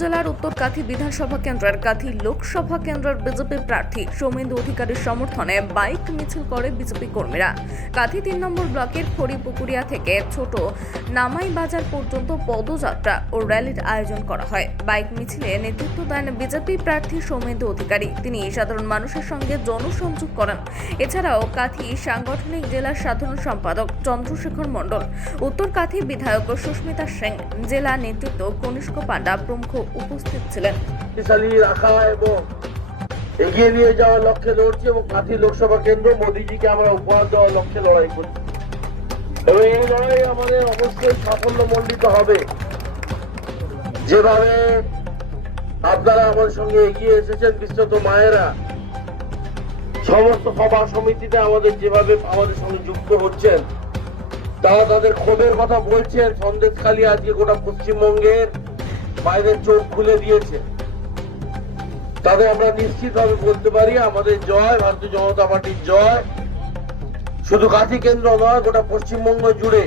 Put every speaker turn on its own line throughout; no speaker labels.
জেলার উত্তর কাথি বিধানসভা কেন্দ্রের কাথি লোকসভা কেন্দ্রের বিজেপি প্রার্থী সৌমেন্দু অধিকারীর সমর্থনে বাইক মিছিল করে বিজেপি কর্মীরা। কাথি তিন নম্বর ব্লকের খড়িপুকুরিয়া থেকে ছোট নামাই বাজার পর্যন্ত পদযাত্রা ও র্যালির আয়োজন করা হয়। বাইক মিছিলে নেতৃত্ব দেন বিজেপি প্রার্থী সৌমেন্দু অধিকারী। তিনি সাধারণ মানুষের সঙ্গে জনসংযোগ করেন। এছাড়াও কাথি সাংগঠনিক জেলার সাধারণ সম্পাদক চন্দ্রশেখর মণ্ডল, উত্তর কাথি বিধায়ক সুস্মিতা সেন, জেলা নেতৃত্ব কনিষ্ক পাণ্ডা প্রমুখ উপস্থিত ছিলেন।
রাখা এবং এগিয়ে নিয়ে যাওয়ার লক্ষ্যে লড়ছি এবং কাঁথি লোকসভা কেন্দ্র মোদীজিকে আমরা উপহার দেওয়ার লক্ষ্যে লড়াই করছি এবং এই লড়াই আমাদের অবশ্যই সাফল্য মণ্ডিত হবে। যেভাবে আপনারা আমার সঙ্গে এগিয়ে এসেছেন বিশেষত মায়েরা, সমস্ত সভা সমিতিতে আমাদের যেভাবে আমাদের সঙ্গে যুক্ত হচ্ছেন, তারা তাদের ক্ষোভের কথা বলছেন। সন্দেশখালী আজকে গোটা পশ্চিমবঙ্গের বাইরে চোখ খুলে দিয়েছে। তাদের আমরা নিশ্চিতভাবে বলতে পারি, আমাদের জয়, ভারতীয় জনতা পার্টির জয়, শুধু কাঁথি কেন্দ্র নয়, গোটা পশ্চিমবঙ্গ জুড়ে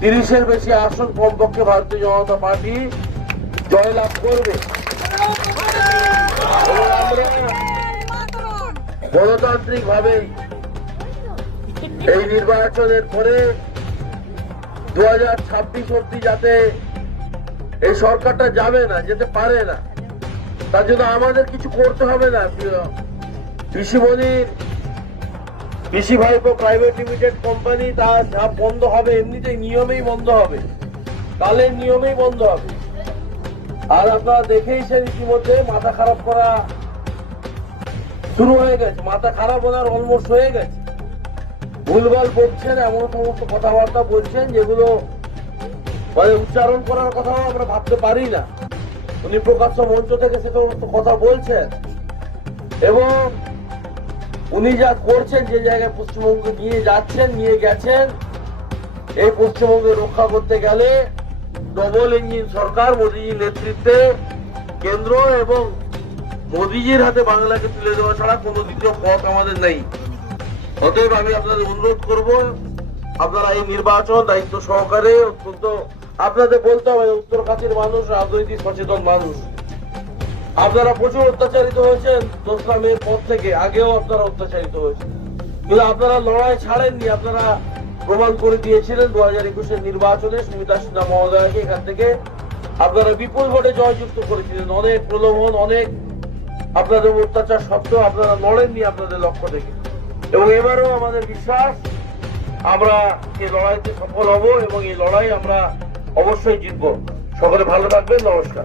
তিরিশের বেশি আসন কমপক্ষে ভারতীয় জনতা পার্টি জয়লাভ করবে। গণতান্ত্রিক ভাবে এই নির্বাচনের পরে দু হাজার ছাব্বিশ অব্দি যাতে এই সরকারটা যাবে না, যেতে পারে না। তার জন্য আমাদের কিছু করতে হবে না কৃষিমণির কৃষি ভাইপো প্রাইভেট লিমিটেড কোম্পানি তা যা বন্ধ হবে, এমনিতেই নিয়মেই বন্ধ হবে। কালের নিয়মেই বন্ধ হবে। আর আপনারা দেখেইছেন ইতিমধ্যে, মাথা খারাপ করা শুরু হয়ে গেছে। মাথা খারাপ ওনার অলমোস্ট হয়ে গেছে। ভুলভাল বলছেন, এমন সমস্ত কথাবার্তা বলছেন যেগুলো উচ্চারণ করার কথাও আমরা ভাবতে পারি না। উনি প্রকাশ্য মঞ্চ থেকে সে কথা বলছেন। এবং উনি যা করছেন, যে জায়গায় পশ্চিমবঙ্গ নিয়ে যাচ্ছেন, নিয়ে গেছেন, এই পশ্চিমবঙ্গে রক্ষা করতে গেলে ডবল ইঞ্জিন সরকার, মোদীজির নেতৃত্বে কেন্দ্র এবং মোদীজির হাতে বাংলাকে তুলে দেওয়া ছাড়া কোনো দ্বিতীয় পথ আমাদের নেই। অতএব আমি আপনাদের অনুরোধ করব, আপনারা এই নির্বাচন দায়িত্ব সহকারে অত্যন্ত আপনাদের বলতে হবে উত্তর কাছের মানুষ, রাজনৈতিক সচেতন মানুষ। আপনারা প্রচুর অত্যাচারিত হয়েছেন দোসরা মেয়ের পর থেকে, আগেও আপনারা অত্যাচারিত হয়েছেন। কিন্তু আপনারা লড়াই ছাড়েননি, আপনারা প্রমাণ করে দিয়েছিলেন দু হাজার একুশের নির্বাচনে সুমিতা সিনহা মহোদয়কে এখান থেকে। আপনারা বিপুল ভোটে জয়যুক্ত করেছিলেন, অনেক প্রলোভন, অনেক আপনাদের অত্যাচার সত্ত্বেও আপনারা লড়েননি আপনাদের লক্ষ্য থেকে। এবং এবারও আমাদের বিশ্বাস, আমরা এই লড়াইতে সফল হব এবং এই লড়াই আমরা অবশ্যই জিতবো। সকলে ভালো থাকবেন নমস্কার।